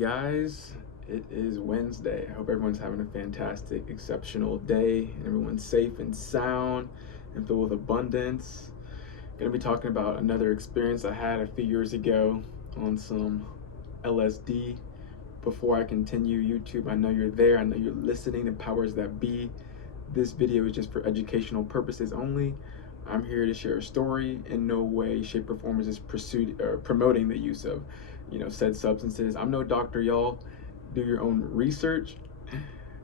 guys? It is Wednesday. I hope everyone's having a fantastic, exceptional day and everyone's safe and sound and filled with abundance. Gonna be talking about another experience I had a few years ago on some LSD. Before I continue, YouTube, I know you're there. I know you're listening. The powers that be. This video is just for educational purposes only. I'm here to share a story. In no way, shape, or form is this pursuit or promoting the use of, said substances. I'm no doctor, y'all. Do your own research.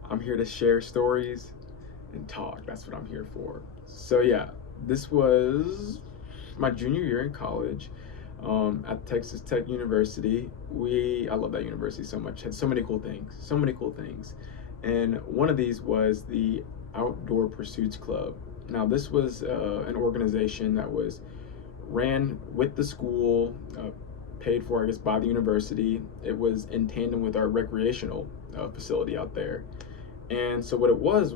I'm here to share stories and talk. That's what I'm here for. So yeah, this was my junior year in college at Texas Tech University. I love that university so much. Had so many cool things. And one of these was the Outdoor Pursuits Club. Now, this was an organization that was ran with the school, paid for, I guess, by the university. It was in tandem with our recreational facility out there. And so what it was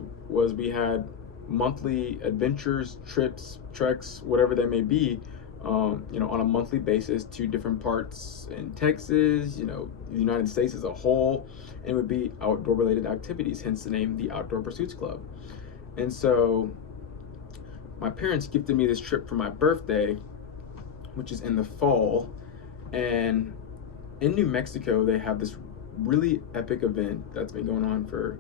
we had monthly adventures, trips, treks, whatever they may be, on a monthly basis to different parts in Texas, the United States as a whole, and it would be outdoor related activities, hence the name, the Outdoor Pursuits Club. And so my parents gifted me this trip for my birthday, which is in the fall. And in New Mexico, they have this really epic event that's been going on for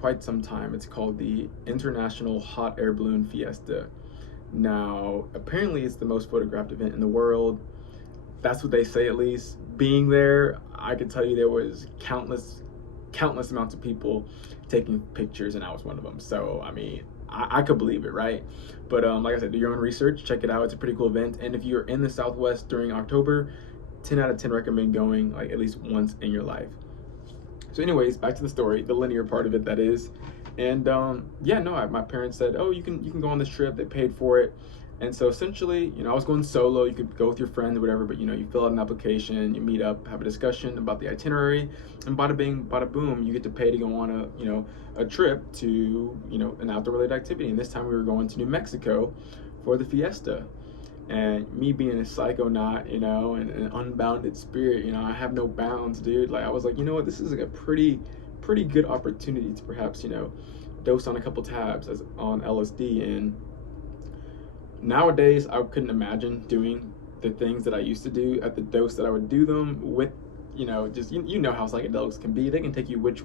quite some time. It's called the International Hot Air Balloon Fiesta. Now, apparently it's the most photographed event in the world. That's what they say, at least. Being there, I can tell you there was countless amounts of people taking pictures, and I was one of them. So, I mean, I could believe it, right? But like I said, do your own research, check it out. It's a pretty cool event. And if you're in the Southwest during October, 10 out of 10 recommend going like at least once in your life. So anyways, back to the story, the linear part of it, that is. And my parents said, oh, you can go on this trip. They paid for it. And so essentially, I was going solo. You could go with your friend or whatever, but you fill out an application, you meet up, have a discussion about the itinerary, and bada bing, bada boom, you get to pay to go on a trip to, an outdoor related activity. And this time we were going to New Mexico for the fiesta. And me being a psychonaut, and an unbounded spirit, I have no bounds, dude. Like, I was like, you know what, this is like a pretty good opportunity to perhaps, dose on a couple tabs on LSD. And nowadays, I couldn't imagine doing the things that I used to do at the dose that I would do them with, just, how psychedelics can be. They can take you which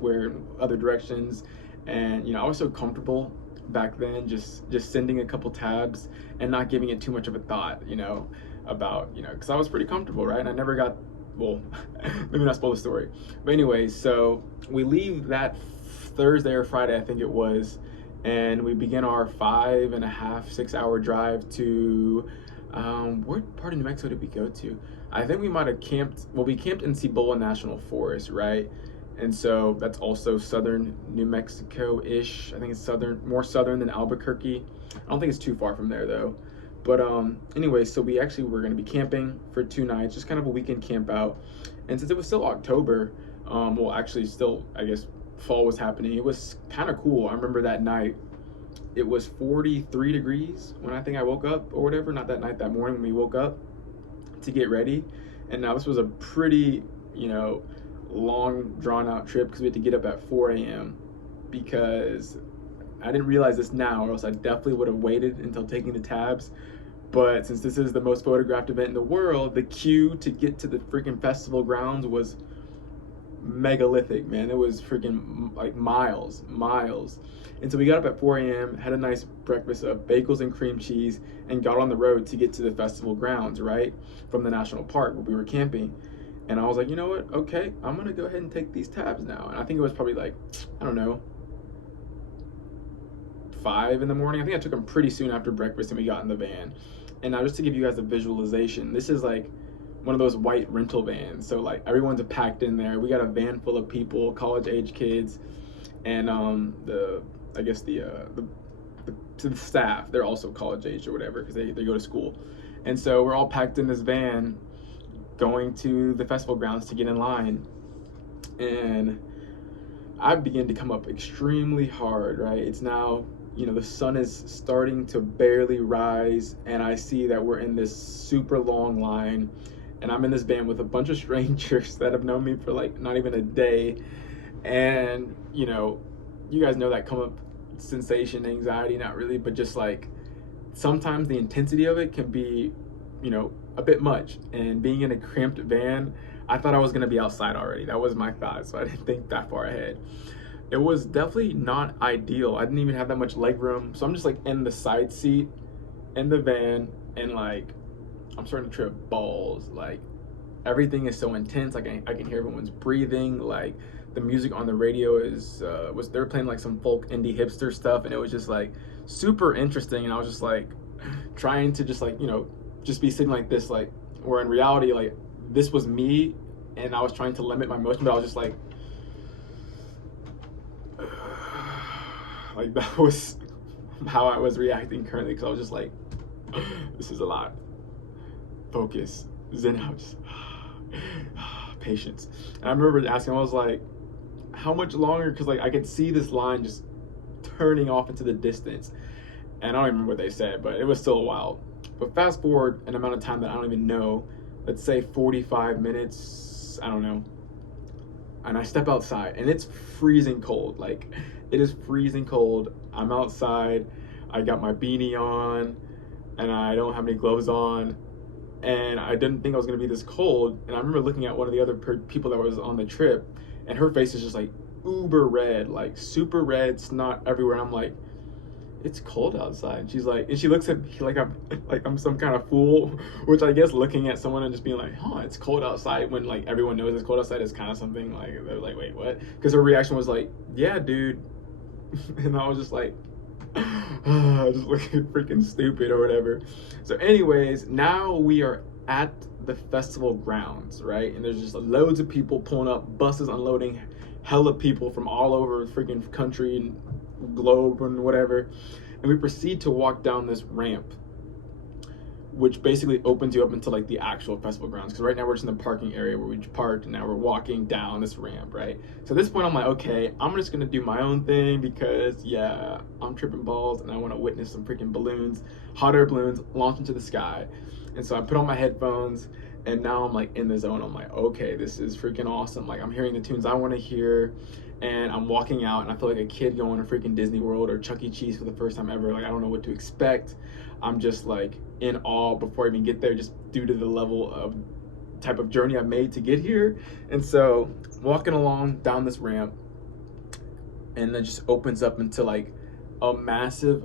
other directions. And, I was so comfortable back then just sending a couple tabs and not giving it too much of a thought, about, because I was pretty comfortable, right? And I never got, well, maybe not spoil the story. But anyways, so we leave that Thursday or Friday, I think it was, and we begin our 5.5, 6 hour drive to, what part of New Mexico did we go to? I think we might have camped, we camped in Cibola National Forest, right? And so that's also southern New Mexico-ish. I think it's more southern than Albuquerque. I don't think it's too far from there though. But anyway, so we actually were going to be camping for 2 nights, just kind of a weekend camp out. And since it was still October, actually still, I guess, fall was happening. It was kind of cool. I remember that night, it was 43 degrees when I think I woke up or whatever. Not that night, that morning when we woke up to get ready. And now this was a pretty, long drawn out trip because we had to get up at 4 a.m. because I didn't realize this now, or else I definitely would have waited until taking the tabs. But since this is the most photographed event in the world, the queue to get to the freaking festival grounds was megalithic, man. It was freaking like miles. And so we got up at 4 a.m., had a nice breakfast of bagels and cream cheese, and got on the road to get to the festival grounds, right? From the national park where we were camping. And I was like, you know what? Okay, I'm going to go ahead and take these tabs now. And I think it was probably like, I don't know, 5 in the morning. I think I took them pretty soon after breakfast and we got in the van. And now just to give you guys a visualization, this is like one of those white rental vans. So like everyone's packed in there. We got a van full of people, college age kids, and the staff, they're also college age or whatever because they go to school. And so we're all packed in this van going to the festival grounds to get in line. And I began to come up extremely hard, right? It's now, the sun is starting to barely rise, and I see that we're in this super long line, and I'm in this van with a bunch of strangers that have known me for like not even a day. And you guys know that come up sensation, anxiety, not really, but just like sometimes the intensity of it can be, a bit much. And being in a cramped van, I thought I was gonna be outside already. That was my thought, so I didn't think that far ahead. It was definitely not ideal. I didn't even have that much leg room, so I'm just like in the side seat in the van, and like I'm starting to trip balls. Like everything is so intense. Like I can hear everyone's breathing. Like the music on the radio they're playing like some folk indie hipster stuff, and it was just like super interesting. And I was just like trying to just like just be sitting like this, like where in reality like this was me, and I was trying to limit my emotion, but I was just like that was how I was reacting currently, because I was just like, this is a lot. Focus, zen out, just patience. And I remember asking, I was like, how much longer? Because like I could see this line just turning off into the distance, and I don't even remember what they said, but it was still a while. But fast forward an amount of time that I don't even know, let's say 45 minutes, I don't know, and I step outside, and it's freezing cold. Like it is freezing cold. I'm outside, I got my beanie on, and I don't have any gloves on, and I didn't think I was gonna be this cold. And I remember looking at one of the other people that was on the trip, and her face is just like uber red, like super red, snot everywhere. And I'm like, it's cold outside. And she's like, and she looks at me like I'm some kind of fool, which I guess looking at someone and just being like, it's cold outside when like everyone knows it's cold outside is kind of something. Like they're like, wait, what? Because her reaction was like, yeah, dude. And I was just like, just looking freaking stupid or whatever. So anyways, now we are at the festival grounds, right? And there's just loads of people pulling up, buses unloading, hella people from all over the freaking country and globe and whatever. And we proceed to walk down this ramp, which basically opens you up into like the actual festival grounds. Because right now we're just in the parking area where we parked, and now we're walking down this ramp, right? So at this point I'm like, okay, I'm just gonna do my own thing, because yeah, I'm tripping balls and I want to witness some freaking balloons, hot air balloons launch into the sky. And so I put on my headphones, and now I'm like in the zone. I'm like, okay, this is freaking awesome. Like I'm hearing the tunes I want to hear, and I'm walking out, and I feel like a kid going to freaking Disney World or Chuck E. Cheese for the first time ever. Like I don't know what to expect. I'm just like in awe before I even get there, just due to the level of type of journey I made to get here. And so walking along down this ramp, and then just opens up into like a massive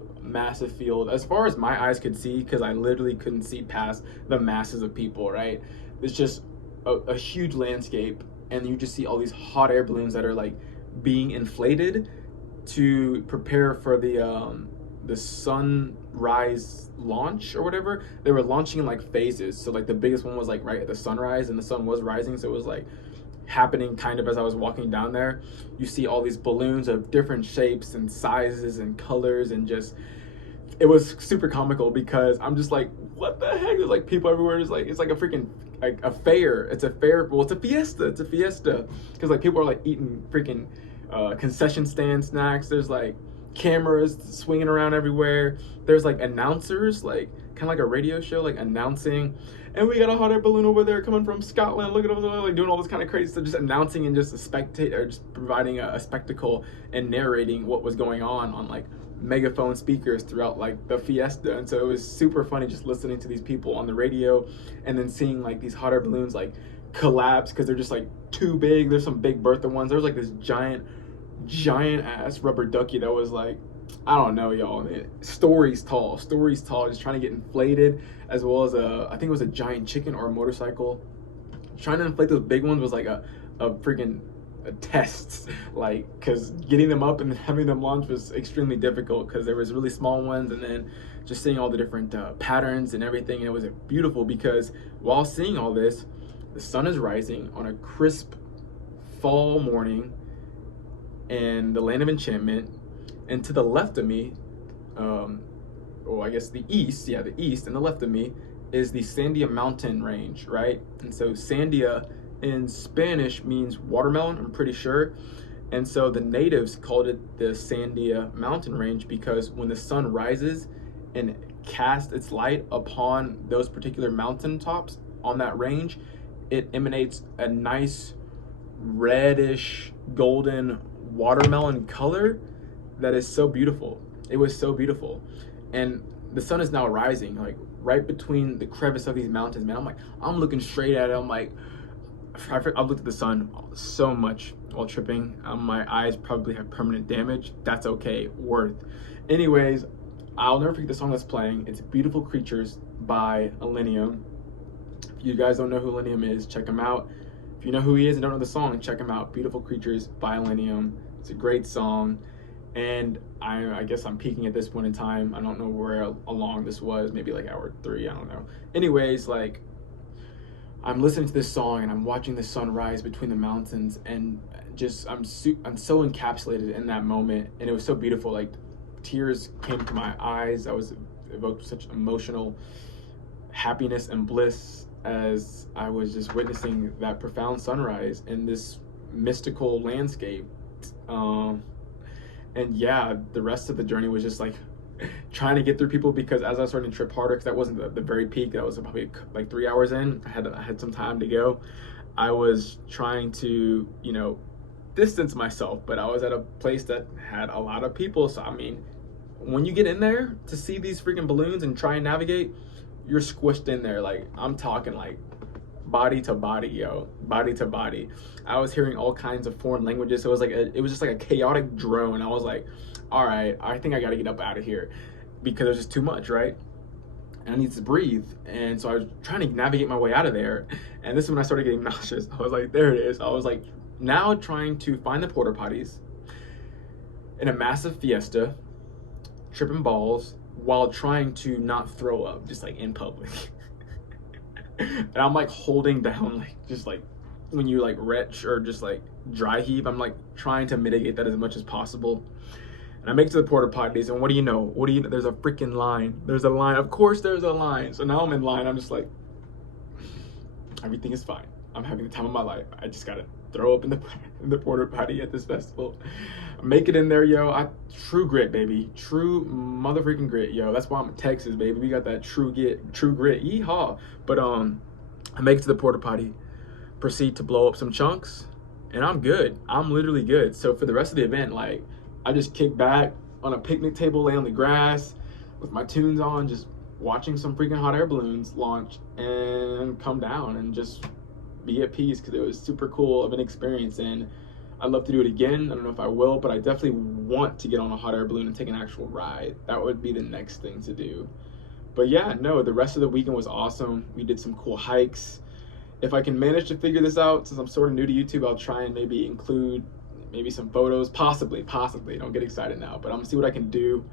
field as far as my eyes could see, because I literally couldn't see past the masses of people, right? It's just a huge landscape, and you just see all these hot air balloons that are like being inflated to prepare for the sunrise launch or whatever. They were launching in like phases, so like the biggest one was like right at the sunrise, and the sun was rising, so it was like happening kind of as I was walking down there. You see all these balloons of different shapes and sizes and colors, and just it was super comical, because I'm just like, what the heck? There's like people everywhere. It's like a freaking like a fair. It's a fair. Well, it's a fiesta. Because like people are like eating freaking concession stand snacks. There's like cameras swinging around everywhere. There's like announcers, like kind of like a radio show, like announcing, and we got a hot air balloon over there coming from Scotland. Look at them, like doing all this kind of crazy stuff, just announcing and just just providing a spectacle and narrating what was going on like megaphone speakers throughout like the fiesta. And so it was super funny just listening to these people on the radio, and then seeing like these hot air balloons like collapse because they're just like too big. There's some big Bertha ones. There was like this giant ass rubber ducky that was like, I don't know, y'all, stories tall, just trying to get inflated, as well as I think it was a giant chicken or a motorcycle. Trying to inflate those big ones was like a freaking test, like, because getting them up and having them launch was extremely difficult, because there was really small ones, and then just seeing all the different patterns and everything. And it was beautiful, because while seeing all this, the sun is rising on a crisp fall morning in the land of enchantment. And to the left of me, I guess the east, and the left of me is the Sandia mountain range, right? And so Sandia in Spanish means watermelon, I'm pretty sure. And so the natives called it the Sandia mountain range, because when the sun rises and casts its light upon those particular mountain tops on that range, it emanates a nice reddish golden watermelon color that is so beautiful. It was so beautiful. And the sun is now rising, like right between the crevice of these mountains, man. I'm looking straight at it. I'm like, I've looked at the sun so much while tripping. My eyes probably have permanent damage. That's okay, worth. Anyways, I'll never forget the song that's playing. It's Beautiful Creatures by Illenium. If you guys don't know who Illenium is, check him out. If you know who he is and don't know the song, check him out. Beautiful Creatures by Illenium. It's a great song. And I guess I'm peaking at this point in time. I don't know where along this was, maybe like hour 3, I don't know. Anyways, like, I'm listening to this song and I'm watching the sun rise between the mountains, and just I'm so encapsulated in that moment, and it was so beautiful. Like, tears came to my eyes. I was evoked such emotional happiness and bliss as I was just witnessing that profound sunrise in this mystical landscape. And yeah, the rest of the journey was just like trying to get through people, because as I was starting to trip harder, because that wasn't the very peak, that was probably like 3 hours in, I had some time to go. I was trying to, distance myself, but I was at a place that had a lot of people. So I mean, when you get in there to see these freaking balloons and try and navigate, you're squished in there. Like, I'm talking like body to body, body to body. I was hearing all kinds of foreign languages. So it was just like a chaotic drone. I was like, all right, I think I got to get up out of here, because there's just too much, right? And I need to breathe. And so I was trying to navigate my way out of there. And this is when I started getting nauseous. I was like, there it is. I was like, now trying to find the porta potties in a massive fiesta, tripping balls while trying to not throw up, just like in public. And I'm like holding down, like, just like when you like retch or just like dry heave, I'm like trying to mitigate that as much as possible. And I make it to the porta potties, and what do you know? There's a freaking line. There's a line. Of course there's a line. So now I'm in line. I'm just like, everything is fine. I'm having the time of my life. I just gotta throw up in the porta potty at this festival. Make it in there, true grit, baby. True motherfucking grit, That's why I'm in Texas, baby. We got that true grit. Yeehaw. But I make it to the porta potty, proceed to blow up some chunks, and I'm good. I'm literally good. So for the rest of the event, like, I just kick back on a picnic table, lay on the grass with my tunes on, just watching some freaking hot air balloons launch and come down, and just be at peace, because it was super cool of an experience. And I'd love to do it again. I don't know if I will, but I definitely want to get on a hot air balloon and take an actual ride. That would be the next thing to do. But yeah, no, the rest of the weekend was awesome. We did some cool hikes. If I can manage to figure this out, since I'm sort of new to YouTube, I'll try and maybe include some photos, possibly, don't get excited now, but I'm gonna see what I can do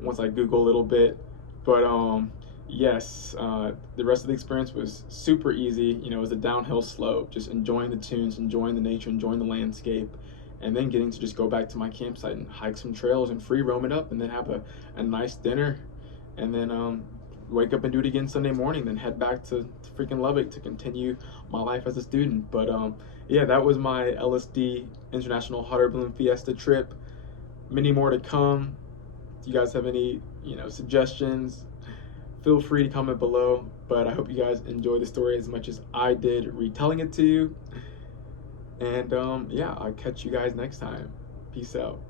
once I Google a little bit. But yes, the rest of the experience was super easy. It was a downhill slope, just enjoying the tunes, enjoying the nature, enjoying the landscape, and then getting to just go back to my campsite and hike some trails and free roam it up, and then have a nice dinner, and then wake up and do it again Sunday morning, then head back to freaking Lubbock to continue my life as a student. But yeah, that was my LSD International Hot Air Balloon Fiesta trip. Many more to come. If you guys have any suggestions, feel free to comment below. But I hope you guys enjoy the story as much as I did retelling it to you. And yeah, I'll catch you guys next time. Peace out.